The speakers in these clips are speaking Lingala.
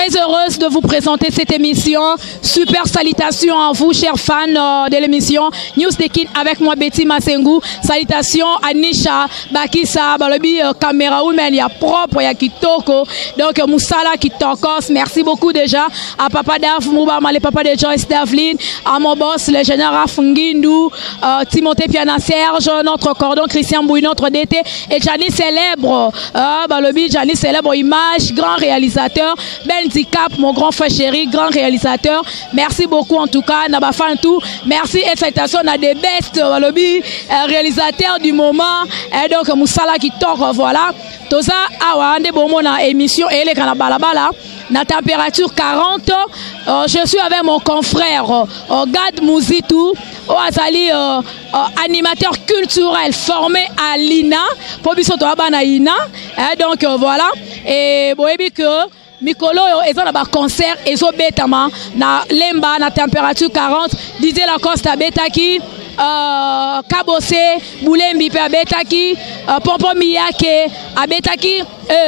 Très heureuse de vous présenter cette émission. Super salutations à vous, chers fans de l'émission News de Kin avec moi, Betty Masengu. Salutations à Nisha, Bakissa, Balobi, Caméra Women, il y a propre, il y a Kitoko. Donc, Moussala Kitokos, merci beaucoup déjà à Papa Daf, Moubama, les papas de Joyce Davlin, à mon boss, le général Fungindou, Timothée Piana Serge, notre cordon Christian Bouy, notre DT, et Gianni Célèbre, Balobi, Gianni Célèbre, image, grand réalisateur, Benzikap, mon grand frère chéri, grand réalisateur. Merci beaucoup en tout cas, Nabafan tout. Merci et salutations à des bestes, Balobi, réalisateurs du moment. Et donc, Moussala Kitoko, voilà. Tout ça, Awande Bomona émission, et les Kanabalabala. La température 40, je suis avec mon confrère Gad Mouzitou, Azali, animateur culturel formé à l'INA, pour Bissoto Abana INA. Donc voilà, et vous voyez que Mikolo est dans un concert et zo betama na lemba na température 40, Didier Lacoste à Betaki. Kabose, Boulembi à Betaki, Pompon Miyake à Betaki,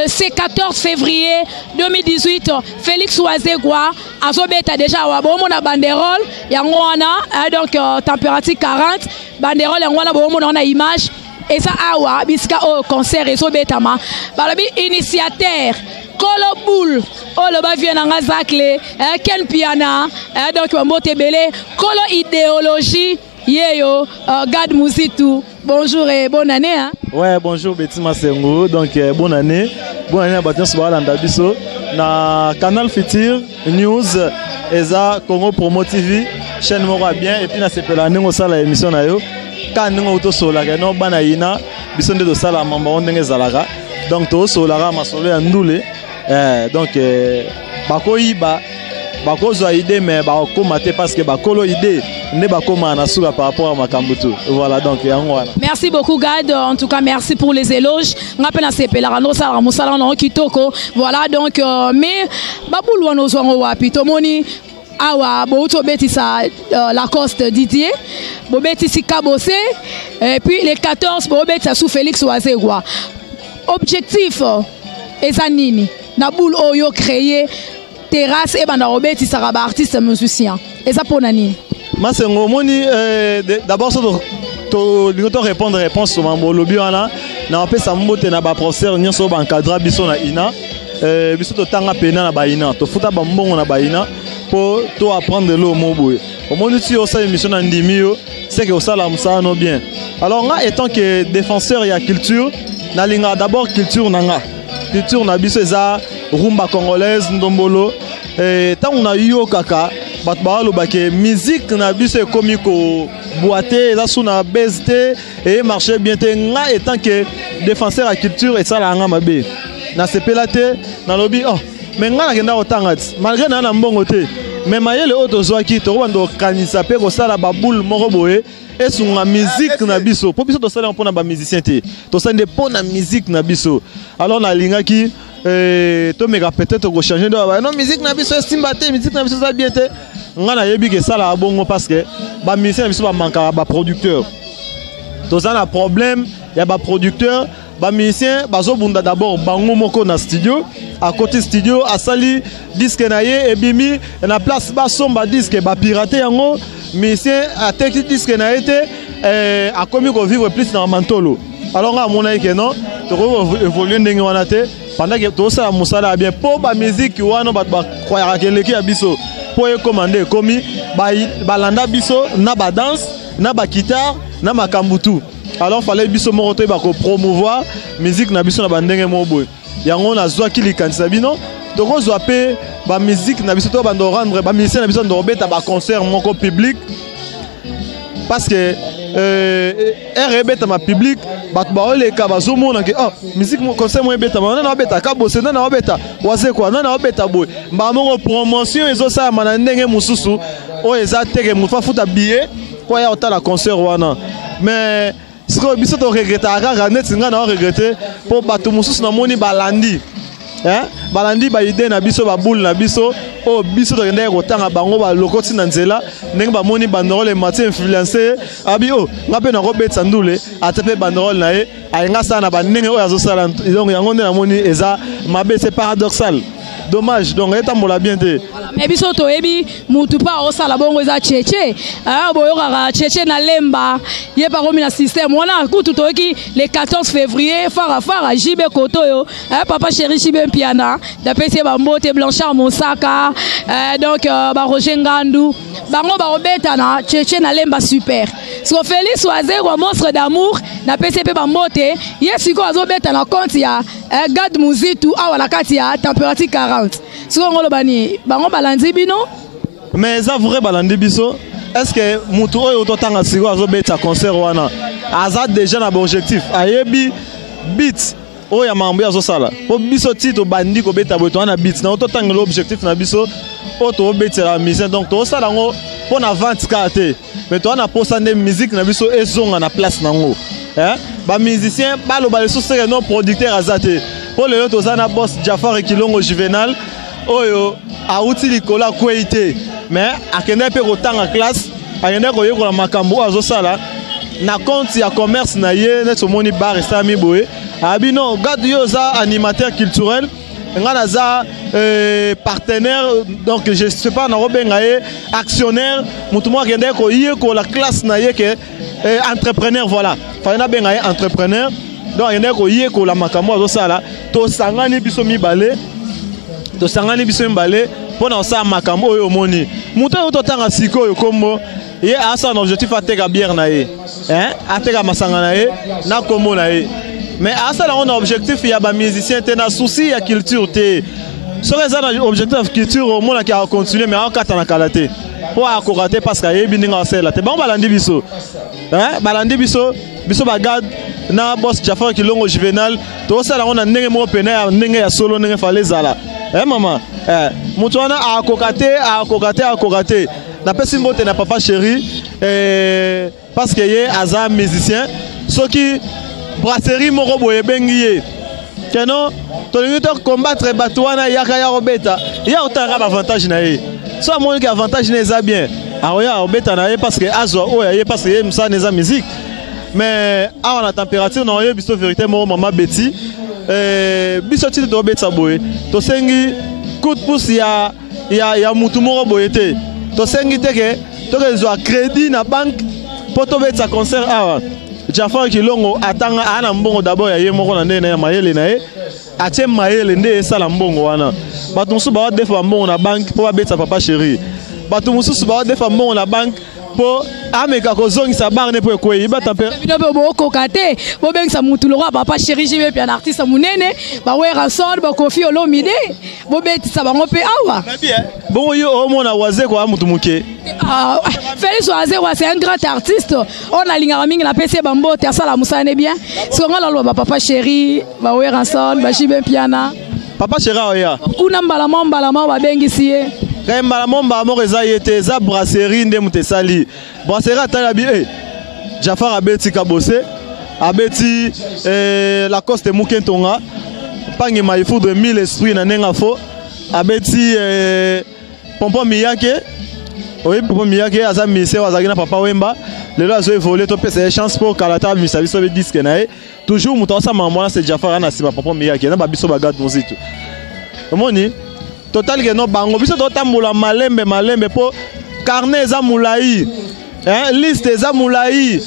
c'est 14 février 2018, Félix Ouazegwa, à Zobeta déjà, on a banderole, donc température 40, banderole, on a image, et ça, awa, biska au concert, et Zobetama, balabi initiateur. Kolo Boul, oh le bas vient en Azakle, Ken Piana, donc Mbote Belé, Kolo idéologie. Yeyo, Gad Mouzitou, bonjour et bonne année. Hein? Ouais, bonjour Betty Masengo, donc bonne année à Batian Soubalanda Bisso, na Canal Futur News, Eza Congo Promo TV, chaîne Mora bien, et puis na sepela nengo sala émission na yo, quand nengo auto solara no banaïna, Bisso de sala mamba ondenge zalara, donc to solara masolo andoule, donc bakoyiba. Bako zo idée mais bako maté parce que bakolo idée ne bako manasura par rapport à Makambutu. Voilà donc merci beaucoup Gad, en tout cas merci pour les éloges. On appelle à CP la rando sala musala no kitoko. Voilà donc mais babulu wano zo wapi to moni awa bo to beti sa Lacoste Didier, bo beti si Kabose et puis les 14 bo beti sa sous Félix Ouazegwa. Objectif ezanini na boule oyo créé terrasse et bandarobé ti saraba artiste musicien et ça pour nani Masengo moni d'abord to répondre réponse sur mon lobby wana na pe sa mbote na ba professeur nyonso ba encadra biso na ina biso to tanga pena na ba ina to futa ba mbongo na ba ina pour to apprendre le mot boy au moni ti o sa émission na ndimio c'est que au sala musa no bien alors nga étant que défenseur ya culture na linga d'abord culture na biso eza rumba congolaise ndombolo tant on a eu au kaka batbalo baké musique na biso ekomi ko boiter là sous na BST et marcher bien te nga étant que défenseur à culture et ça la nga mabe na sepelate na lobby oh mais nga na kenda otanga malgré na mbongo te mais mayele auto zwaki to bando kanisa pe ko sala baboule moko boye et sur la musique na biso pour biso to sala mpona ba musicien te to sala de pona musique na biso alors na linga ki to mega peut-être ko changer de non musique na biso estimbate musique na biso ça bien te nga na yebi ke sala bongo parce que ba musicien na biso ba manka ba producteur to ça na problème ya ba producteur ba musicien bazo bunda d'abord bango moko na studio à côté studio a sali disque na ye et bimi na place ba somba disque ba pirater yango musicien a technique disque na été a commis ko vivre plus dans mantolo alors nga mona ke non to évoluer ndenge wana te pendant que tout ça musala bien pour ba musique wana ba croire que l'équipe a biso pour commander commis ba landa biso na ba danse na ba guitare na makambutu alors fallait biso moroto ba ko promouvoir musique na biso na bandenge mo boy yango na zwa kili kanisa bino to ko zwa pe ba musique na biso to bando rendre ba musicien na biso ndo beta ba concert moko public parce que RBT ma public bat ba ole ka bazomo na ke oh musique concert mo beta na na beta ka bosse na na beta wase quoi na na beta boy ba mo promotion ezo sa mana ndenge mususu o eza teke mu fa futa billet ko ya otala concert wana mais ce que biso to regrette aga net nga na regretter pour bato mususu na moni balandi hein balandi ba idée na biso ba boule na biso o biso to ndenge kotanga bango ba lokoti na nzela ndenge ba moni bandrole matin influencer abi o ngape na robetsa ndule atepe bandrole na ye ayenga sana ba ndenge o yazo sala donc yango nde na moni eza mabe c'est paradoxal dommage donc etambola bien te mais biso toyebi mutu pa osala bongo eza cheche boyokaka cheche na lemba ye paromi na système wana kutu toyoki le 14 février fara jibe koto yo papa chéri jibe mpiana dapesi bambote Blanchard Mosaka donc Roger Ngandu bango baobetana cheche na lemba super so Félix Wazerwa monstre d'amour na PCP bambote ye siko azobetana compte ya Gad Muzitu awa na kati ya température 40 siko ngolo bani bango balandi bino mais ça vrai balandi biso est-ce que mutu oyo totanga siko azobeta concert wana aza déjà na objectif ayebi beat oyo ya mambo azosala po biso tito bandi ko beta boto na beat na totanga l'objectif na biso oto betela mission donc to sala ngo pour na vente kate mais to na posa de musique na biso ezonga na place nango ba musicien ba lo ba le sous non producteur azate pour le to za na boss Jafar Kilongo Juvenal oyo a outi likola kwete mais akende pe ko tanga classe akende ko yekola makambo azosala na compte ya commerce na ye net moni bar sami boye abi non Gad yo za animateur culturel ngana za partenaire donc je sais pas na robenga ye actionnaire mutu mo akende ko ye ko la classe na ye ke entrepreneur voilà fana benga ye entrepreneur donc akende ko ye ko la makambo azosala to sangani biso mibale pona osala makambo oyo omoni mutu oyo totanga sikoyo kombo ye asa na objectif ateka bière na ye ateka masanga na ye na kombo na ye mais asa na on a objectif ya ba musicien te na souci ya culture te so que ça na objectif ya culture au monde qui a continuer mais akata na kalate po akorate parce que yebi ninga osela te ba balandi biso balandi biso ba Gad na boss Jafar Kilongo Juvenal to sala on a ndenge mo pena ya ndenge ya solo ndenge fale zala maman mutu wana akokate na pesi mbote na papa chéri parce que ye aza musicien soki brasserie moko boye bengi ye keno tolingi to combattre bato wana yaka ya robeta ya otanga ba avantage na ye so amoni ki avantage na eza bien aoya obeta na ye parce que azwa oya ye parce que ye msa neza musique mais awa na température na ye biso vérité moko mama Betty biso tito to beta boye to sengi coup de pouce ya mutu moko boye te to sengi teke to kezwa crédit na banque po to beta concert awa Jafar Kilongo atanga ana mbongo d'abord ya ye moko na ndene na mayele na ye atie mayele nde esala mbongo wana bato musu ba defa mbongo na banque po babeta papa chéri bato musu ba defa mbongo na banque po ameka kozongisa barne po ekwe ba température bino be bokoka te bo bengisa mutu lo papa chéri jibe pia na artiste munene ba wera son ba Kofi Olomide bo betisa bango pe awa bon yo omona waze ko amutu muke Félix Wazerwa c'est un grand artiste on a lingaka mingi na pese bambote asala musane bien so ngala lo ba papa chéri ba wera son ba jibe piana papa chéri oya kuna mbalama ba bengisi ye Kayembala momba moko eza yete eza brasserie nde mutesali brasserie atala bi Jafar abeti kabose abeti la coste mukentonga pangi maifoudre 1000 esprit na nenga fo abeti pompon miyake pompon miyake aza mise wazaki na papa wemba lelo azo évoluer to pesa chance pour kalata misa biso be disque na ye toujours muta sa mamona c'est Jafar na sima pompon miyake na babiso bagad muzito omoni total que no bango biso to tambola malembe po carnet za mulai liste za mulai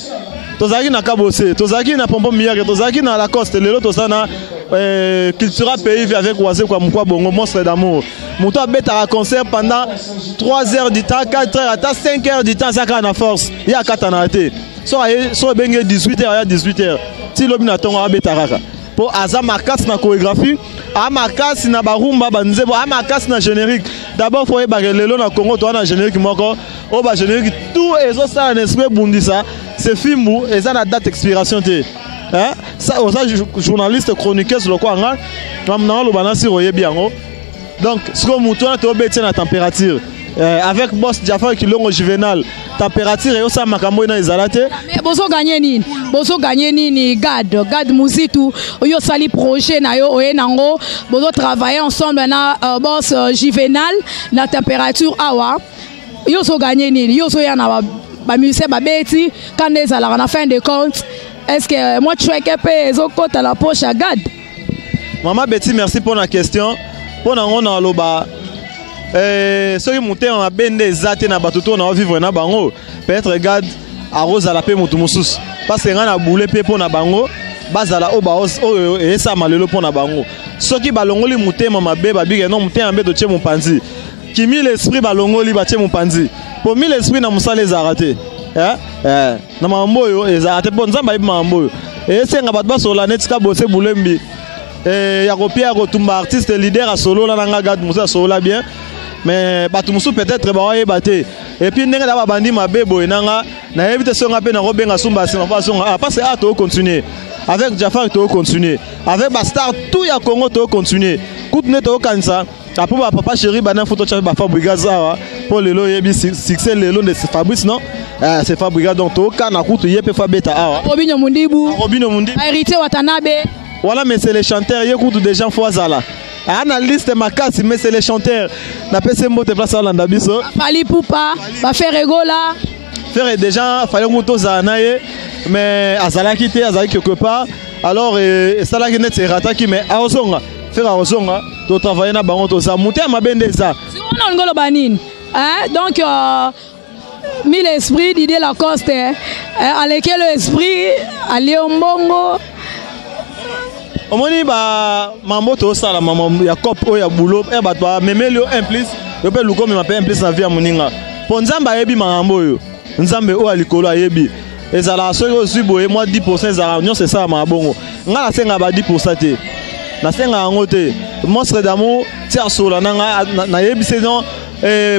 tozaki na kabose tozaki na pompo miyake tozaki na la coste lelo tozana cultura pays avec Waze kwa mkwa bongo monstre d'amour muto abeta concert pendant 3 heures du temps 4 heures ata 5 heures du temps saka na force ya katana te so benge 18 heures ya 18 heures ti lobi na tongo abeta kaka po aza makasi na chorégraphie a makasi na barumba banzebo a makasi na générique d'abord faut eba lelo na Congo to na générique moko o ba générique tout ezo sala na esprit bundisa c'est filmu eza na date expiration te ça oza journaliste chroniqueuse loko anga na lo banasi oyebi yango donc ce que muto na to beti na température avec boss Jafar Kilongo Juvenal température et ça makambo na ezalate mais bozo gagner nini Gad Muzitu yo sali projet na yo oyenango bozo travailler ensemble na boss Juvenal na température awa yo so gagner nini yo so yana ba musicien ba beti quand ezala na fin de compte est-ce que moi tu es capable ezokota la poche à Gad Maman Betty merci pour la question Pour nous on a loba ceux qui montent en bende zate na batuto na vivre na bango peut-être regarde arrose à la paix mutu musus parce que ngana boule pe pour na bango bazala o baos o et ça malelo pour na bango ceux qui balongoli mutema mabe babige non mutema mbe do tche mupanzi kimi l'esprit balongoli ba tche mupanzi pour mi l'esprit na musala les arrêter na mambo yo ezarate bon nzamba ibi mambo yo et c'est nga bat basola netika bose bulembi ya kopia kotumba artiste leader a solo la nga gad musa solo bien mais batumusu peut-être ba waye baté et puis ndenge da bandi mabebo enanga na éviter songa pe na robenga sumba sima fa songa parce que to continuer avec Jafar to continuer avec Bastar tout ya Congo to continuer koutne to kansa après papa chéri bana photo cha ba Fabrigaza pour lelo yebi succès lelo de Fabrice non c'est Fabrigaza donc to kana kutu yepe fa beta awa Robinho Mundibu hérité Watanabe voilà mais c'est les chanteurs yekout des gens foazala analyste makasi mais c'est les chanteurs na pese mbote place à landabiso Fali Poupa va faire rigola faire des gens fallait moto za naye mais azalaki te azalaki quelque part alors ça là qui net c'est rataki mais azonga faire azonga to travailler na bango to za monter ma bende za si on a ngolo banine donc mille esprit Didier Lacoste avec l'esprit aller au Mbongo omoni ba mambo to sala maman ya cop o ya boulot e ba to memeli o implice yo pe luko me mape implice na vie ya moninga po nzamba yebi mambo yo nzambe o alikolo ayebi ezala so yo suboye moi 10% ezala nyo c'est ça ma bongo ngala senga ba 10% te na senga ngote monstre d'amour tia sola na yebi saison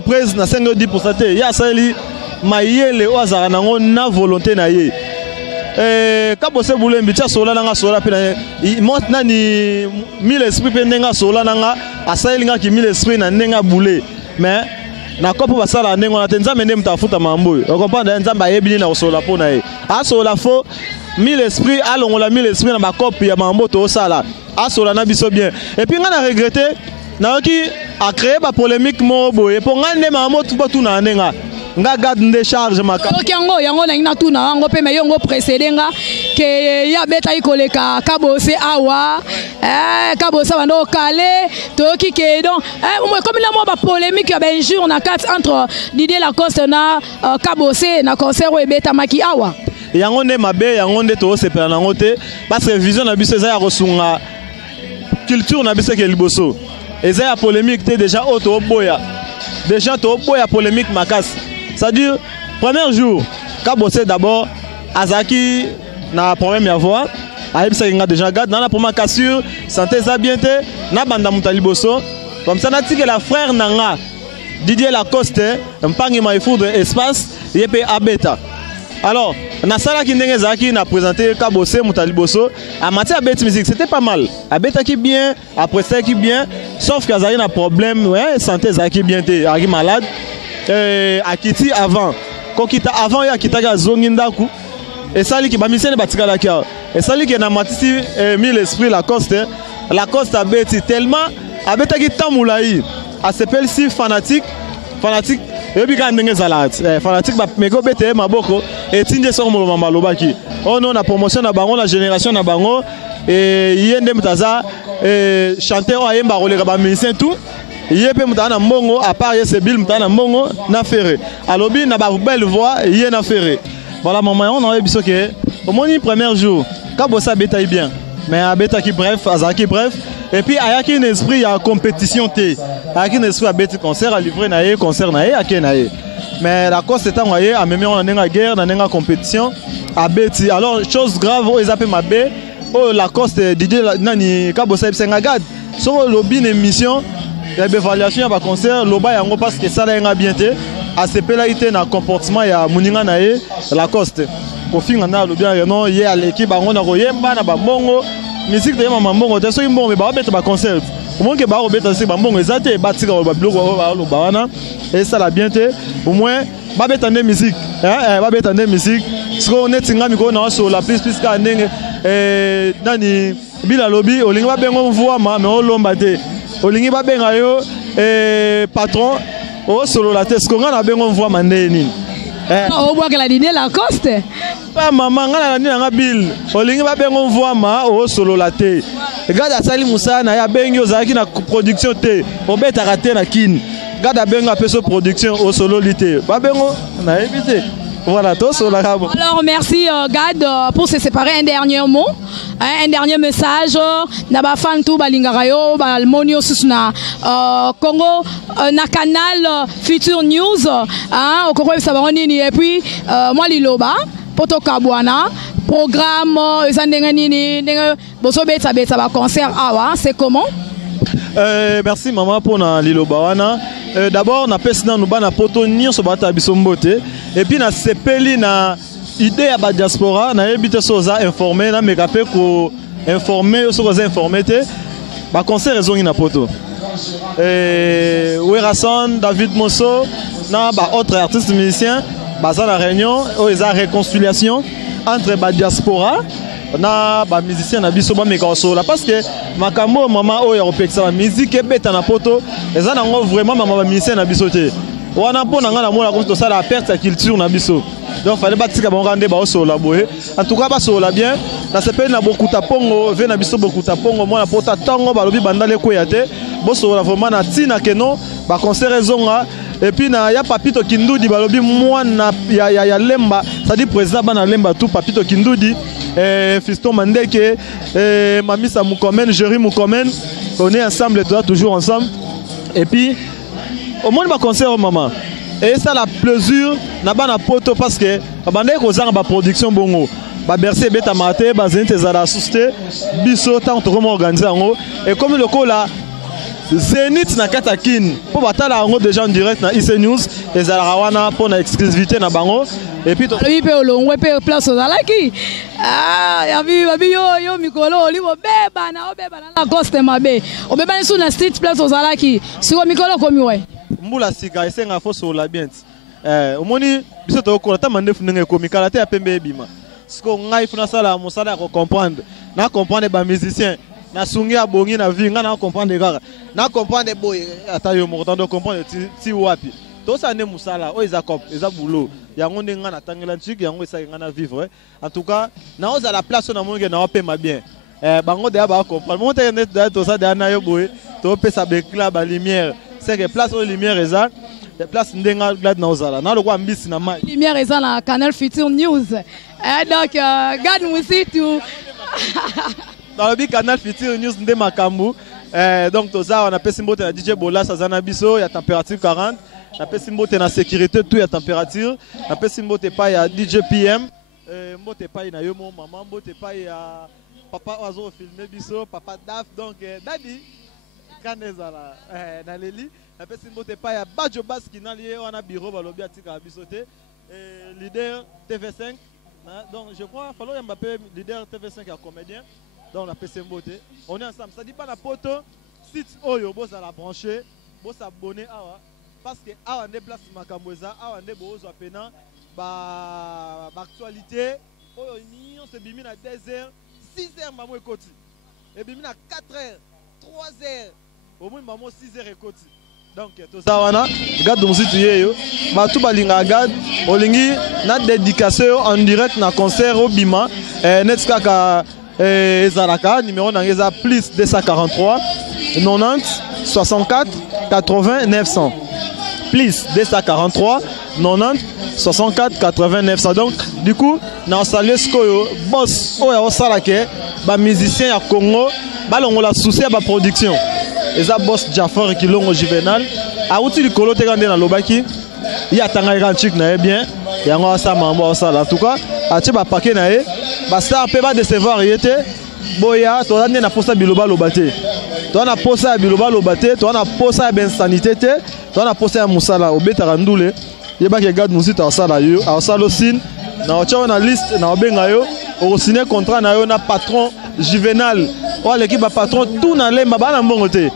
prise na senga 10% te ya sali mayele o azara nango na volonté na ye kabose bulembi tia sola nanga sola pe na nani mille esprit pe ndenga sola nanga asayelinga ki mille esprit na ndenga boule mais na kopo basala ndengo na tenza mende mtafuta mambo yo comprendre nzamba yebini na sola pona ye a sola fo mille esprit alongola mille esprit na bakopi ya mambo to sala a sola na biso bien et puis nga na regretter na ki a créer ba polémique mo boye po nga nde mambo tout na ndenga nga garde de charge maka OK yango na ina tuna yango pe me yongo précédé nga ke ya beta ikoleka kabose awa kabose bando calé to ki ke donc comme la mo ba polémique ya ben jour na kat entre Didier Lacoste na kabose na concert o beta maki awa yango nde mabe yango nde to sepela nango te parce que vision na biso za ya kosunga culture na biso ke liboso eza ya polémique te déjà auto boya déjà to boya polémique makasi. C'est-à-dire, premier jour, Kabose d'abord, Azaki na problème ya voix, Aïbsa Inga déjà garde, dans la première cassure, santé ça bien te, na banda mutaliboso, comme ça n'a tiré la frère Nanga, Didier Lacoste, un pangi maïfou de espace, yépe abeta. Alors, na sala qui n'engage Zaki n'a présenté Kabose mutaliboso, en matière de musique, c'était pas mal. Abeta qui bien, après ça qui bien, sauf qu'Azaki n'a problème, ouais, santé Zaki bien te, Ari malade. Akiti avant kokita avant ya kitaka zongindaku et sali ki bamisene batika la kia et sali ki na matisi mille esprit Lacoste a beti tellement abeta ki tamulayi a s'appelle si fanatique et puis quand ndenge zalat fanatique ba mego bete maboko et tinde so mo mama lobaki oh non na promotion na bango la génération na bango et yende mutaza chanteur o ayemba roleka ba musicien tout yépe mutana mbongo à part c'est Bill mutana mbongo na ferré alobi na ba belle voix yé na ferré voilà maman on a biso que au moins premier jour Kabosa beta bien mais a beta qui bref azaki bref et puis ayaki un esprit ya compétition té ayaki un esprit a beta concert à livrer na yé concert na yé akena yé mais la cause c'est envoyé à même on a guerre na nga compétition a beti alors chose grave ils appellent ma bé oh la cause Didier nani Kabosa senga gad so lobby une émission l'évaluation va concert loba yango parce que ça là bien té ACP là été na comportement ya muninga na ye Lacoste kofinga na lobia non ye à l'équipe bango na koyemba na bambongo musique de mama mbongo te so mbongo me ba beta ba concert au moins que ba beta c'est bambongo ezate ba tika ba biloko ba loba wana et ça la bien té au moins ba beta ne musique ba beta ne musique so on est ngami ko na so la plus ka ndenge nani bila lobby olinga ba bengo mvua ma mais olomba te olingi ba benga yo patron o solo la test ko ngana bengo mvua mande nini On voit que la dîner Lacoste. Pas maman, ngana na nga bill. Olingi ba bengo mvoama o solo la te. Gada sali musa na ya bengi ozaki na production te. Obeta raté na kin. Gada bengo apeso production o solo lité. Ba bengo na évité. Voilà, tout sur la rabo. Alors merci Gad pour se séparer un dernier mot, un dernier message. Naba fan tout balingarayo, balmonio susna Congo na canal Future News, au Congo sabaroni et puis moi liloba poto kabwana programme ezandenga nini ndenga boso beta ba concert awa c'est comment? Merci maman pour na liloba wana. D'abord na pesina nous bana poto nyonso bata bisombote et puis na sepeli na idée ya ba diaspora na ebite soza informer na mekape ko informer soza informer te ba concert ezongi na poto. Werason David Mosso na ba autres artistes musiciens baza la réunion o eza réconciliation entre ba diaspora na ba musicien na biso ba mekasola parce que makambo mama o européen ba musique ebeta na poto eza nango vraiment mama ba musicien na biso te wana pona nga na mona ko to sala perte ya culture na biso donc fallait batika ba ngande ba osola boye en tout cas ba sola bien na sepeli na beaucoup ta pongo ve na biso beaucoup ta pongo mona pota tango ba lobi bandale ko yate bo sola vraiment na tina keno ba concert ezonga et puis na ya Papito Kindudi ba lobi mwana ya lemba ça dit président bana lemba tout Papito Kindudi Fiston Mandeke, Mamisa Moukomen, Jerry Moukomen, on est ensemble, toujours ensemble. Et puis, au moins, on concert au maman. Et ça, la plaisir, n'a pas na poto parce que, Bandek aux armes, production bongo. Bercé beta maté, Bazin Tezara Souste, Bisso, tant que organisé en haut. Et comme le coup là, Zénith na Katakin, pour batala en haut déjà en direct na IC News, et Zalarawana pour la exclusivité na Bango. Et puis, lui peut on peut place aux alaki. Ah, ya bi yo mikolo olivo beba na la coste mabe. O beba sur na street place aux alaki. Sur mikolo komi we. Mbula sika esenga fo so la bien. Omoni biso to ko ta mande funenge komi kala te apembe bima. Siko ngai funa sala mosala ko comprendre. Na comprendre ba musicien. Na sungi abongi na vie nga na comprendre gara. Na comprendre boy ata yo mo tando comprendre ti wapi. Tout ça n'est musala, oh Isakop, Isa boulot. Yango nenga na tangela nchiki, yango isa ngana vivre. En tout cas, na oza la place na monge na ope ma bien. Bango de ba comprendre. Monte net de tout ça de na yo boy. To pe sa bekla ba lumière. C'est que place aux lumière eza, place ndenga glad na ozala. Na lokwa mbisi na mai. Lumière eza na canal Future News. Donc Gad Musitu. Dans le canal Future News ndé makambu. Donc tout ça on a pesi mbote na DJ Bola Sazana biso, il y a température 40. Na pesi mbote na sécurité tout ya température na pesi mbote pa ya DJ PM mbote pa na yo mon maman mbote pa ya papa ozo filmer biso papa Daf donc daddy kaneza na leli na pesi mbote pa ya Bajo Baski na lié wana bureau balobi atika biso te leader TV5 donc je crois fallo ya Mbappé leader TV5 ya comédien donc na pesi mbote on est ensemble ça dit pas la poto site oyo boza la brancher boza abonner awa parce que awa nde place makamboza awa nde bozo apena ba actualité oyo nyonso bimi na 2h 6h mamo ekoti et bimi na 4h 3h au moins mamo 6h ekoti donc to ça wana Gad Musitu yeyo batu balinga Gad olingi na dédication en direct na concert au bima net kaka ezalaka numéro na ngeza plus 243 90 64 80 900 plus 243 90 64 80 900 donc du coup na saluer skoyo boss oya osalake ba musicien ya Congo balongo la souci ba production eza boss Jafar Kilongo Juvenal a outi likolo te kande na lobaki ya tanga ranchik na e bien yango asa mambo osala en tout cas atie ba paquet na e ba star pe ba décevoir yete boya to ande na posa biloba lobate to na posa biloba lobate to na posa ben sanité te to na posa ya musala obetaka ndule yeba ke Gad Musitu asala yo asalo sin na ocha na liste na obenga yo o signer contrat na yo na patron Juvenal o l'équipe ba patron tout na lemba bana mbongo te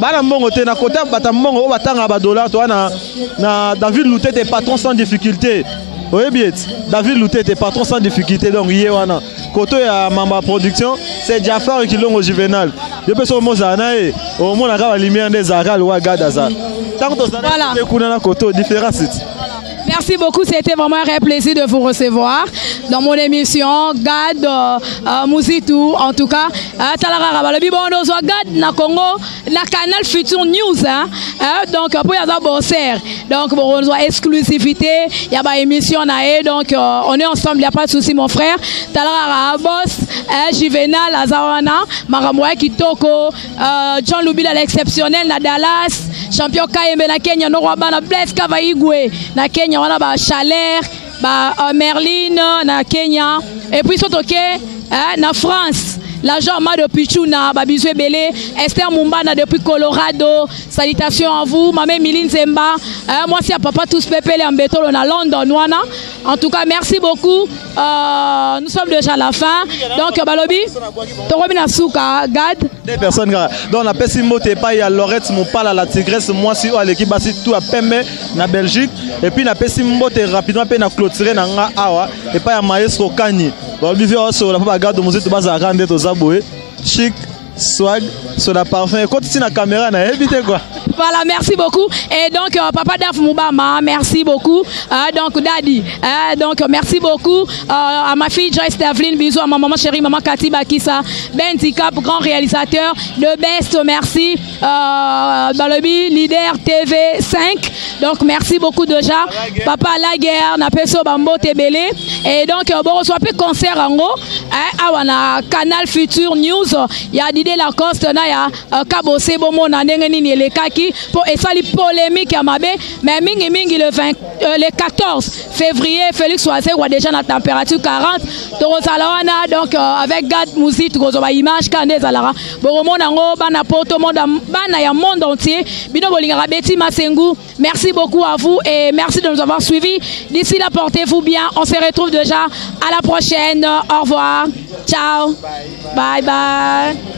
bana mbongo te na kota bata mbongo o batanga ba dollar to na David Loutete patron sans difficulté. Oui bien David Loutete patron sans difficulté donc yé wana koto ya mamba production c'est Jafar Kilongo Juvenal yo peso mozana e au moins la lumière des Zara le Gad Azar tant que ça kuna na koto différent site. Merci beaucoup, c'était vraiment un réel plaisir de vous recevoir dans mon émission Gad Mouzitou. En tout cas, Gad na Congo, na Canal Futur News, donc pour y avoir bosser, donc on doit exclusivité, il y a une émission donc on est ensemble, il n'y a pas de souci mon frère. Talara boss, Juvenal Azawana, Maramoué Kitoko, John Lubila l'exceptionnel na Dallas, champion Kayembe na Kenya, Norwaba na Blaise Kavaigwe na Kenya, on a ba Chalère, ba Merlin na Kenya, et puis surtout na France. L'agent de Pichuna, Babizoué Belé, Esther Mumbana depuis Colorado. Salutations à vous, Mamé Miline Zemba. Moi, c'est à Papa Tous Pépé, en béton, on a London. En tout cas, merci beaucoup. Nous sommes déjà à la fin. Donc, Balobi, Toromina Souka, Gad. Des personnes, donc on appelle Simote Paye à Lorette, mon pal à la Tigresse, moi, si à l'équipe, tout à Pembe, na Belgique. Et puis, on appelle Simote rapidement, puis on a clôturé na Awa, et pas à Maestro Kani. Balobi, sur la bagarre de musique, base à Rande, chic, swag, sur la parfum. Continue la caméra, n'a évité quoi. Voilà, merci beaucoup. Et donc, Papa Daf Moubama, merci beaucoup. Donc, Daddy, donc, merci beaucoup à ma fille Joyce Davlin, bisous à ma maman chérie, maman Cathy Bakissa, Ben Tikap, grand réalisateur, le best, merci. Balobi, leader TV5. Donc, merci beaucoup déjà. Papa Laguerre, Napeso Bambo Tebele. Et donc, bon, on soit plus concert en gros. On a Canal Futur News. Il y a Didier Lacoste, il y a Kabo Sebo, mon anengeni et les kaki. Pour et ça, les polémiques à Mabé. Mais mingi mingi le 14 février, Félix Oisé, ou déjà la température 40. Donc, avec Gad Mouzi, tu as une image, Kandé Zalara. Bon, mon ango, bana poto, bana ya monde entier. Bino Bolingara Betty Masengu. Merci beaucoup à vous et merci de nous avoir suivis. D'ici là, portez-vous bien. On se retrouve déjà à la prochaine. Au revoir. Ciao. Bye bye.